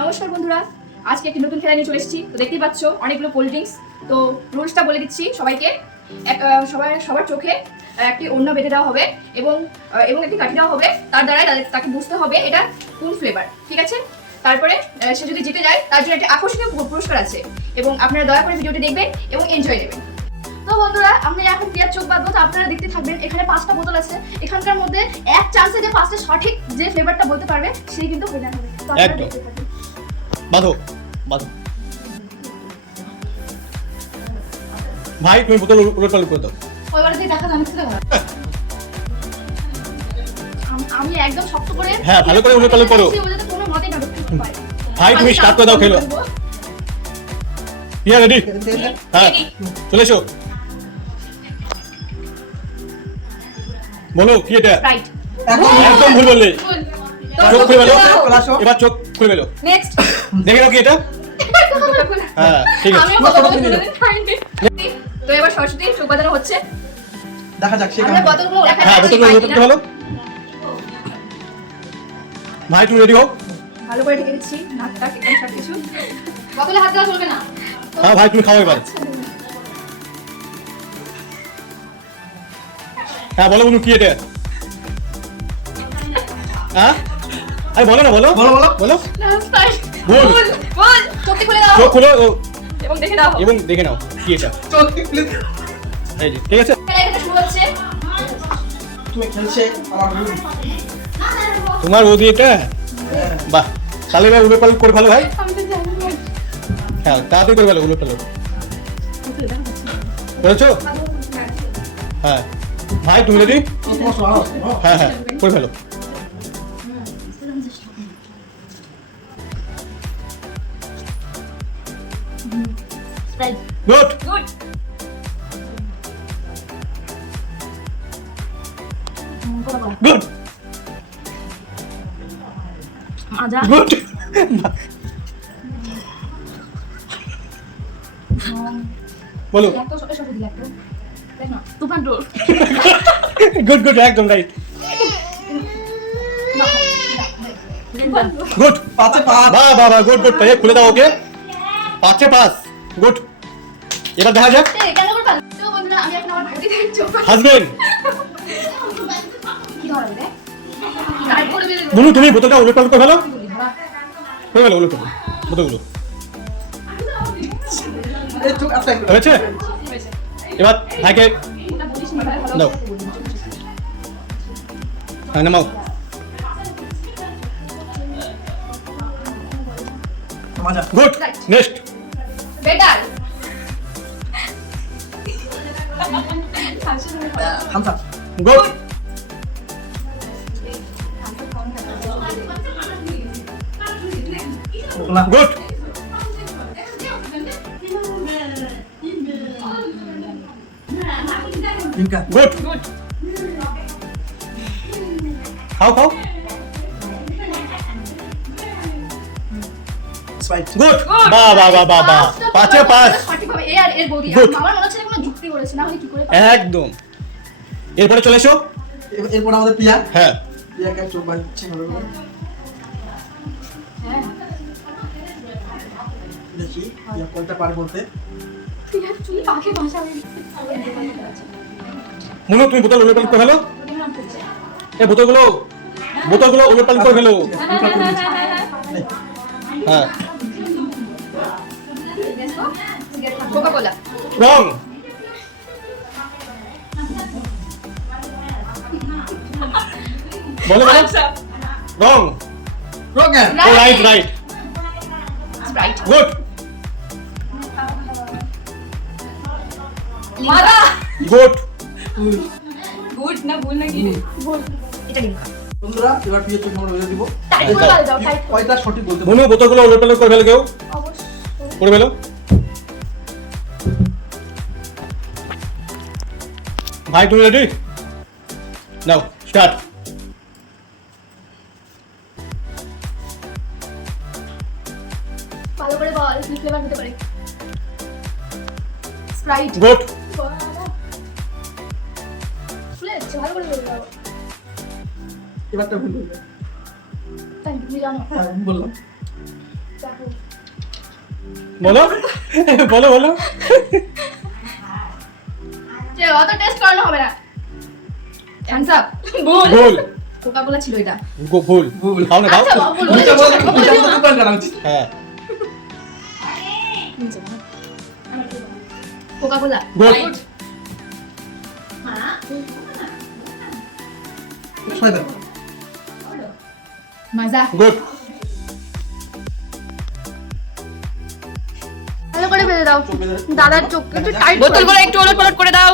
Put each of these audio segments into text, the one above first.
নমস্কার বন্ধুরা, আজকে একটি নতুন খেলা নিয়ে চলে এসেছি। তো দেখতেই পাচ্ছ অনেকগুলো কোল্ড ড্রিঙ্কস। তো রুলসটা বলে দিচ্ছি সবাইকে। সবার চোখে একটি ওড়না বেঁধে দেওয়া হবে এবং একটি কাঠি দেওয়া হবে। তার দ্বারাই তাকে বুঝতে হবে এটা কোন ফ্লেভার, ঠিক আছে? তারপরে সে যদি জিতে যায় তার জন্য একটা আকর্ষণীয় পুরস্কার আছে এবং আপনারা দয়া করে ভিডিওটি দেখবেন এবং এনজয় নেবেন। তো বন্ধুরা, আমরা এখন ক্লিয়ার চোখ বাঁধবো। তো আপনারা দেখতে থাকবেন। এখানে 5টা বোতল আছে। এখানকার মধ্যে এক চান্সে যে 5টা সঠিক যে ফ্লেভারটা বলতে পারবে সেই কিন্তু উইনার হবে। তো আপনারা দেখতে থাকুন। বাঁধো ভাই, তুমি বোতল উলটপালট করে দাও। ওইবারে দেখা জানতে হবে। আমি একদম শক্ত করে, হ্যাঁ, ভালো করে উলটপালট করো। যাতে কোনো মতেই না ঢুকতে পারে। ভাই, তুমি স্টার্ট করে দাও খেলো। ইয়া রেডি? হ্যাঁ, চলে এসো। বলো কি এটা? রাইট। একদম ভুল বললে। চোখ খুলে ফেলো। এবার চোখ খুলে ফেলো। নেক্সট দেখে নাও কি এটা? হ্যাঁ, ঠিক আছে। আমিও বলবো খাইনি। তো এবার সরস্বতী চোখ বাঁধানো হচ্ছে। দেখা যাক সে আমরা কতগুলো দেখা হ্যাঁ, বোতলগুলো উলটতে ভালো। ভাই, তুমি রেডি হও। ভালো করে ঢেকে দিচ্ছি নাকটা, একদম সবকিছু। বোতলে হাত দেওয়া চলবে না। হ্যাঁ ভাই, তুমি খাও এবার। হ্যাঁ, বলো বলুন কি এটা? হ্যাঁ, আরে বলো না, বলো বলো বলো বলো। বল বল, চোখটি খুলে দাও চোখ খুলো এবং দেখে দাও। এবং দেখে নাও কি এটা। চোখ খুলে এই যে, ঠিক আছে। এখানে শুরু হচ্ছে। তুমি খেলছে আমার রুম। তোমার বৌদি এটা? বাহ, তাহলে এবার উলটপালট করে ভালো ভাই। আমি তো জানি না। হ্যাঁ, তাড়াতাড়ি করে ভালো উলটপালট করেছো? হ্যাঁ ভাই, তুমি রেডি? তোমার সাহস হ্যাঁ হ্যাঁ, করে ভালো। Right, good good. গুড মাজা। গুড। বলো। একটা ছোট ছোট দিলে একটা। দেখ না, তুফান রোল। গুড গুড, একদম রাইট। গুড। পাঁচে পাঁচ। বাহ বাহ বাহ, গুড গুড। তাই খুলে দাও ওকে। 5-এ 5। গুড। এবার দেখা যাক এই কেন করবা? তো বন্ধুরা, আমি এখন আমার বডি থেকে চোখ হাসবেন। কি ধরবে রে? আর বলে দিলে বলু, তুমি বোতলটা উলটপালট করে ভালো। করে ভালো উলটপালট বোতলগুলো। এই চোখ একটা একটু। হয়েছে? এবার ভাইকে ওটা বলিস না, ভালো দাও। হ্যাঁ, নামাও। মজা। গুড। নেক্সট। বেটার। হামসা। গুড। ওলা। গুড। ইনকা। গুড। খাও খাও। স্প্রাইট। গুড। বাহ বাহ বাহ বাহ বাহ, 5-এ 5। সঠিকভাবে এ আর এর বডি। Good. আমার মনে হচ্ছে না কোনো যুক্তি করেছে, না হলে কি করে? একদম। এরপরে চলে এসো। এরপর আমাদের প্রিয়া। হ্যাঁ, প্রিয়াকে চোখ বাঁধছে ভালো করে। হ্যাঁ, দেখি প্রিয়া কোনটা পারে বলতে। ঠিক আছে, চুলি পাখি ভাষা হয়ে মনু, তুমি বোতল উলটপালট করে ফেলো। এই বোতলগুলো উলটপালট করে ফেলো। হ্যাঁ, কোকা কোলা। রং। বলো বলো। রং। রোগান। ও রাইট রাইট। স্প্রাইট। গুড। মাদা। গুড। গুড না ভুল নাকি? ভুল। এটা দিন। বন্ধুরা, এবার প্রিয়া চোখ আমরা বেঁধে দিব। টাইট করে দাও, টাইট করে। কয়টা সঠিক বলতে মনু, বোতলগুলো উলটপালট করে ফেলো কেউ। অবশ্যই। করে ফেলো। ভাই, তুমি রেডি? নাও, স্টার্ট। ভালো করে বল, কি ফ্লেভার হতে পারে? স্প্রাইট। গুড। ফ্লেভার ভালো করে বলে দাও। এবারটা ভুল বলবে। তাই তুমি জানো? হ্যাঁ, বললাম। বলো বলো বলো যে অত টেস্ট করানো হবে না হ্যান্ডস আপ ভুল ভুল কোকা কোলা ছিল এটা ভুল ভুল। খাও না খাও আচ্ছা ভুল দুইটা বল দুইটা বল দুটো জানা উচিত হ্যাঁ কোকা কোলা গোল সবাই দেখো মজা গুড ভালো করে বেঁধে দাও চোখ বেঁধে দাও। দাদার চোখ একটু টাইট বোতলগুলো একটু ওলট পালট করে দাও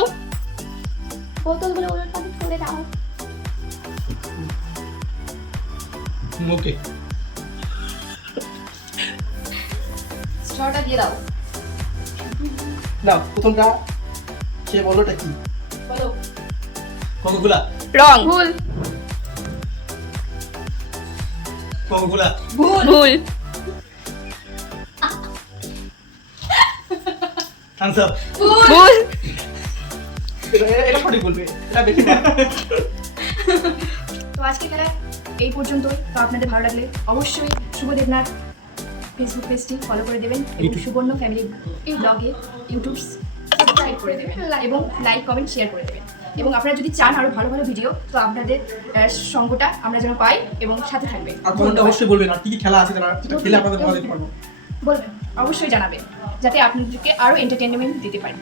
বোতলগুলো ওলট পালট করে দাও মুখে স্ট্রটা দিয়ে দাও নাও প্রথমটা খেয়ে বলো এটা কি বলো কোকাকোলা রং ভুল কোকাকোলা ভুল থামস আপ ভুল এটা সঠিক বলবে এটা বেশি না তো আজকে খেলা এই পর্যন্তই তো আপনাদের ভালো লাগলে অবশ্যই শুভ দেবনাথ ফেসবুক পেজটি ফলো করে দেবেন এবং সুবর্ণ ফ্যামিলি ব্লগে ইউটিউব সাবস্ক্রাইব করে দেবেন এবং লাইক কমেন্ট শেয়ার করে দেবেন এবং আপনারা যদি চান আরো ভালো ভালো ভিডিও তো আপনাদের সঙ্গটা আমরা যেন পাই এবং সাথে থাকবেন আর কমেন্টে অবশ্যই বলবেন আর কি কি খেলা আছে যারা যেটা খেলে আপনাদের ভালো দিতে পারবো বলবেন অবশ্যই জানাবেন যাতে আপনাদেরকে আরো এন্টারটেনমেন্ট দিতে পারি